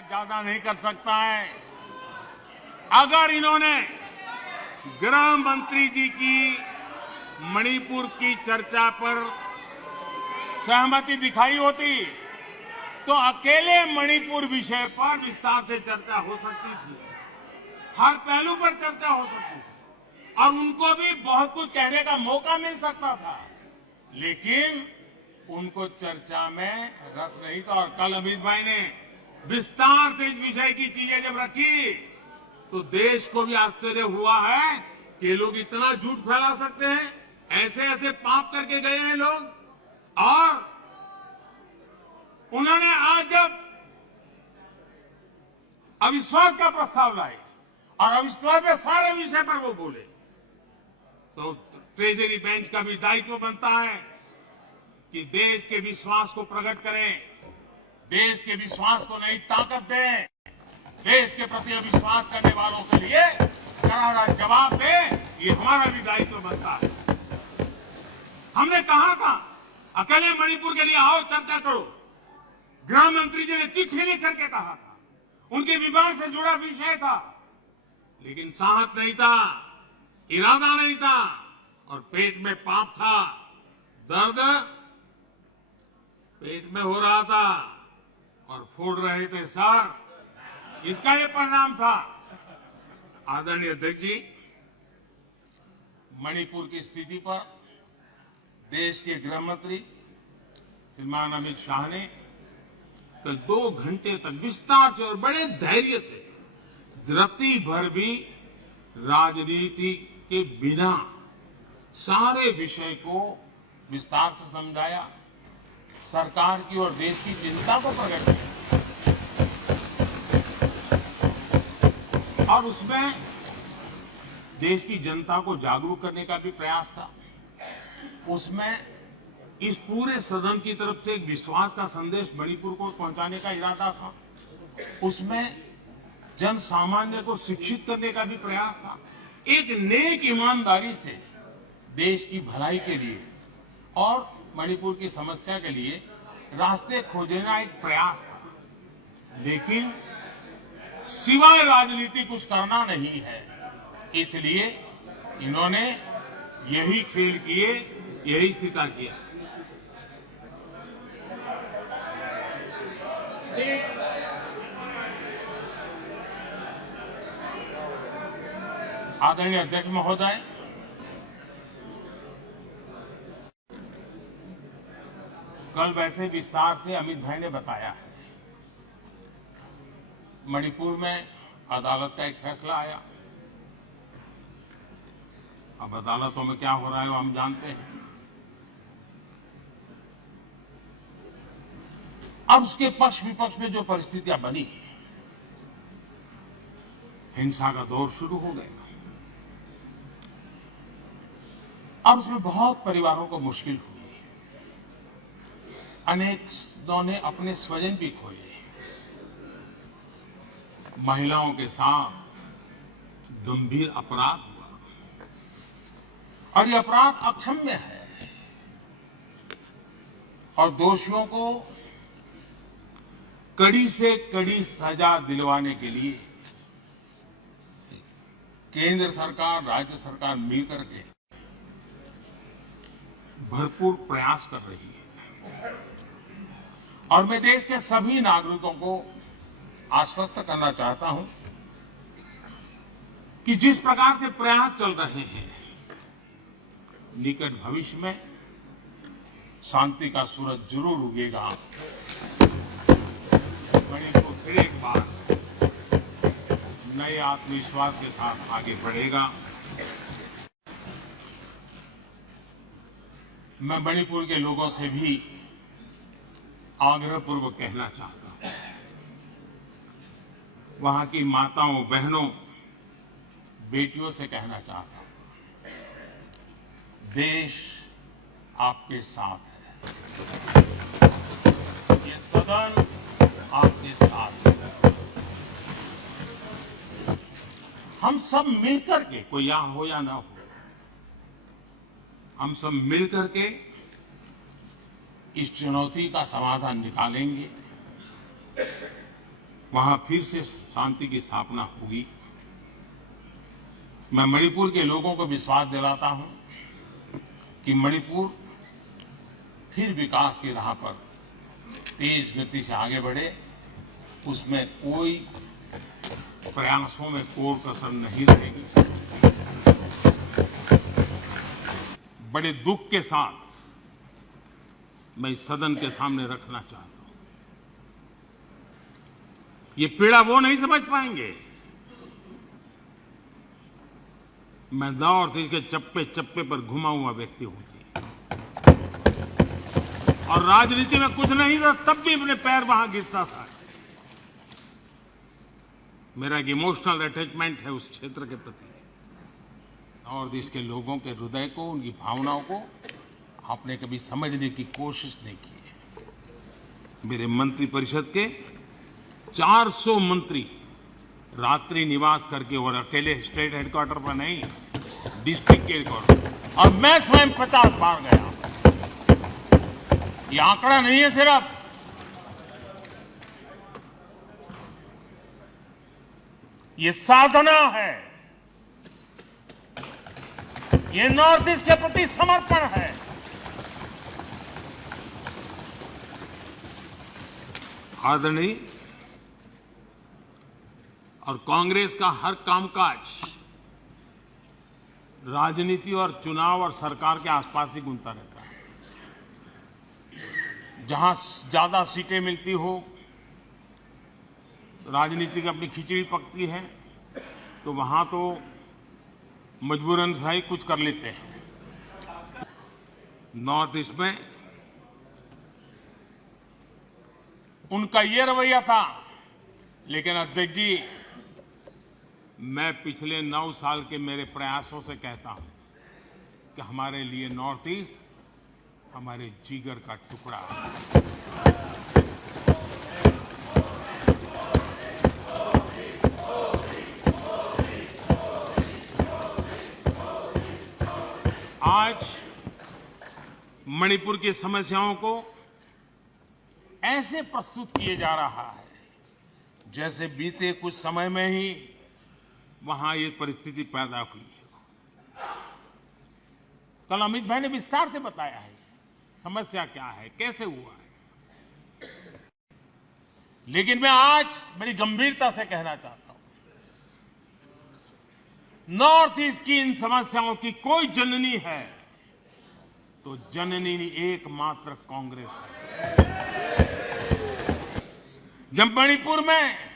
ज्यादा नहीं कर सकता है। अगर इन्होंने गृह मंत्री जी की मणिपुर की चर्चा पर सहमति दिखाई होती तो अकेले मणिपुर विषय पर विस्तार से चर्चा हो सकती थी, हर पहलू पर चर्चा हो सकती थी और उनको भी बहुत कुछ कहने का मौका मिल सकता था, लेकिन उनको चर्चा में रस नहीं था। और कल अमित भाई ने विस्तार से इस विषय की चीजें जब रखी तो देश को भी आश्चर्य हुआ है कि ये लोग इतना झूठ फैला सकते हैं, ऐसे ऐसे पाप करके गए हैं लोग। और उन्होंने आज जब अविश्वास का प्रस्ताव लाए और अविश्वास के सारे विषय पर वो बोले तो ट्रेजरी बेंच का भी दायित्व बनता है कि देश के विश्वास को प्रकट करें, देश के विश्वास को नई ताकत दें, देश के प्रति अविश्वास करने वालों के लिए करारा जवाब दें, ये हमारा भी दायित्व बनता है। हमने कहा था अकेले मणिपुर के लिए आओ चर्चा करो, गृह मंत्री जी ने चिट्ठी लिख करके कहा था, उनके विभाग से जुड़ा विषय था, लेकिन साहस नहीं था, इरादा नहीं था और पेट में पाप था, दर्द पेट में हो रहा था और फोड़ रहे थे सर, इसका ये परिणाम था। आदरणीय अध्यक्ष जी, मणिपुर की स्थिति पर देश के गृह मंत्री श्रीमान अमित शाह ने कल 2 घंटे तक विस्तार से और बड़े धैर्य से रत्ती भर भी राजनीति के बिना सारे विषय को विस्तार से समझाया, सरकार की और देश की चिंता को प्रकट किया और उसमें देश की जनता को जागरूक करने का भी प्रयास था। उसमें इस पूरे सदन की तरफ से एक विश्वास का संदेश मणिपुर को पहुंचाने का इरादा था। उसमें जन सामान्य को शिक्षित करने का भी प्रयास था। एक नेक ईमानदारी से देश की भलाई के लिए और मणिपुर की समस्या के लिए रास्ते खोजने का एक प्रयास था, लेकिन सिवाय राजनीति कुछ करना नहीं है, इसलिए इन्होंने यही खेल किए, यही स्थिति किया। आदरणीय अध्यक्ष महोदय, कल वैसे विस्तार से अमित भाई ने बताया है, मणिपुर में अदालत का एक फैसला आया। अब अदालतों में क्या हो रहा है वो हम जानते हैं। अब उसके पक्ष विपक्ष में जो परिस्थितियां बनी, हिंसा का दौर शुरू हो गया। अब उसमें बहुत परिवारों को मुश्किल हुई, अनेकों ने अपने स्वजन भी खोए, महिलाओं के साथ गंभीर अपराध हुआ और ये अपराध अक्षम्य है और दोषियों को कड़ी से कड़ी सजा दिलवाने के लिए केंद्र सरकार, राज्य सरकार मिलकर के भरपूर प्रयास कर रही है। और मैं देश के सभी नागरिकों को आश्वस्त करना चाहता हूं कि जिस प्रकार से प्रयास चल रहे हैं, निकट भविष्य में शांति का सूरज जरूर उगेगा। मणिपुर फिर एक बार नए आत्मविश्वास के साथ आगे बढ़ेगा। मैं मणिपुर के लोगों से भी आग्रहपूर्वक कहना चाहता हूं, वहां की माताओं, बहनों, बेटियों से कहना चाहता हूं, देश आपके साथ है, ये सदन आपके साथ है। हम सब मिलकर के, कोई यहां हो या ना हो, हम सब मिलकर के इस चुनौती का समाधान निकालेंगे। वहां फिर से शांति की स्थापना होगी। मैं मणिपुर के लोगों को विश्वास दिलाता हूं कि मणिपुर फिर विकास की राह पर तेज गति से आगे बढ़े, उसमें कोई प्रयासों में कोर कसर नहीं रहेगी। बड़े दुख के साथ मैं इस सदन के सामने रखना चाहता हूं, ये पीड़ा वो नहीं समझ पाएंगे। मैं नॉर्थ ईस्ट के चप्पे चप्पे पर घुमा हुआ व्यक्ति हूं और राजनीति में कुछ नहीं था तब भी अपने पैर वहां गिरता था। मेरा एक इमोशनल अटैचमेंट है उस क्षेत्र के प्रति। नॉर्थ ईस्ट के लोगों के हृदय को, उनकी भावनाओं को आपने कभी समझने की कोशिश नहीं की है। मेरे मंत्रिपरिषद के 400 मंत्री रात्रि निवास करके, और अकेले स्टेट हेडक्वार्टर पर नहीं, डिस्ट्रिक्ट के हेडक्वार्टर, और मैं स्वयं 50 बार गया। ये आंकड़ा नहीं है सिर्फ, ये साधना है, ये नॉर्थ ईस्ट के प्रति समर्पण है। आदरणीय, और कांग्रेस का हर कामकाज राजनीति और चुनाव और सरकार के आसपास ही घूमता रहता है। जहां ज्यादा सीटें मिलती हो, राजनीति की अपनी खिचड़ी पकती है, तो वहां तो मजबूरन से ही कुछ कर लेते हैं। नॉर्थ ईस्ट में उनका ये रवैया था, लेकिन अध्यक्ष जी, मैं पिछले 9 साल के मेरे प्रयासों से कहता हूं कि हमारे लिए नॉर्थ ईस्ट हमारे जिगर का टुकड़ा है। आज मणिपुर की समस्याओं को ऐसे प्रस्तुत किए जा रहा है जैसे बीते कुछ समय में ही वहां ये परिस्थिति पैदा हुई है। कल अमित भाई ने विस्तार से बताया है समस्या क्या है, कैसे हुआ है, लेकिन मैं आज बड़ी गंभीरता से कहना चाहता हूं, नॉर्थ ईस्ट की इन समस्याओं की कोई जननी है तो जननी एकमात्र कांग्रेस है। जब मणिपुर में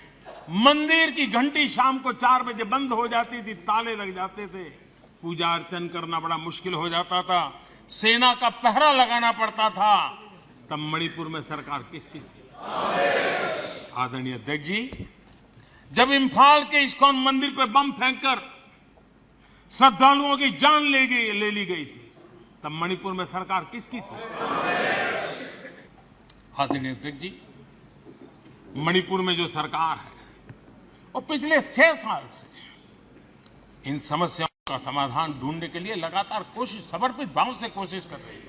मंदिर की घंटी शाम को 4 बजे बंद हो जाती थी, ताले लग जाते थे, पूजा अर्चन करना बड़ा मुश्किल हो जाता था, सेना का पहरा लगाना पड़ता था, तब मणिपुर में सरकार किसकी थी? आदरणीय अध्यक्ष जी, जब इम्फाल के इस्कॉन मंदिर पे बम फेंककर श्रद्धालुओं की जान ले ली गई थी, तब मणिपुर में सरकार किसकी थी? आदरणीय अध्यक्ष जी, मणिपुर में जो सरकार है और पिछले 6 साल से इन समस्याओं का समाधान ढूंढने के लिए लगातार समर्पित भाव से कोशिश कर रही है।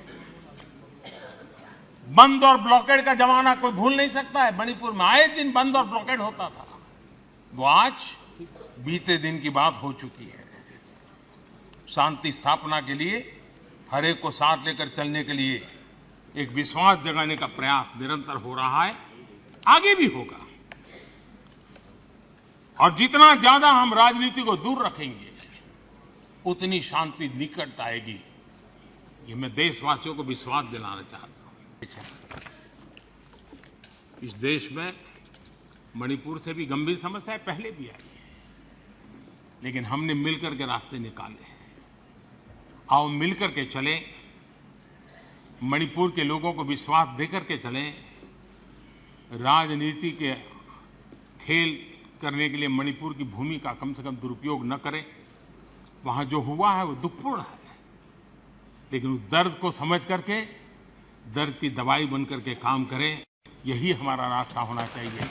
बंद और ब्लॉकेड का जमाना कोई भूल नहीं सकता है। मणिपुर में आए दिन बंद और ब्लॉकेड होता था, वो आज बीते दिन की बात हो चुकी है। शांति स्थापना के लिए हर एक को साथ लेकर चलने के लिए एक विश्वास जगाने का प्रयास निरंतर हो रहा है, आगे भी होगा। और जितना ज्यादा हम राजनीति को दूर रखेंगे उतनी शांति निकट आएगी, ये मैं देशवासियों को विश्वास दिलाना चाहता हूं। इस देश में मणिपुर से भी गंभीर समस्याएं पहले भी आई, लेकिन हमने मिलकर के रास्ते निकाले हैं। आओ मिलकर के चलें, मणिपुर के लोगों को विश्वास देकर के चलें। राजनीति के खेल करने के लिए मणिपुर की भूमि का कम से कम दुरुपयोग न करें। वहां जो हुआ है वो दुखपूर्ण है, लेकिन उस दर्द को समझ करके दर्द की दवाई बन करके काम करें, यही हमारा रास्ता होना चाहिए।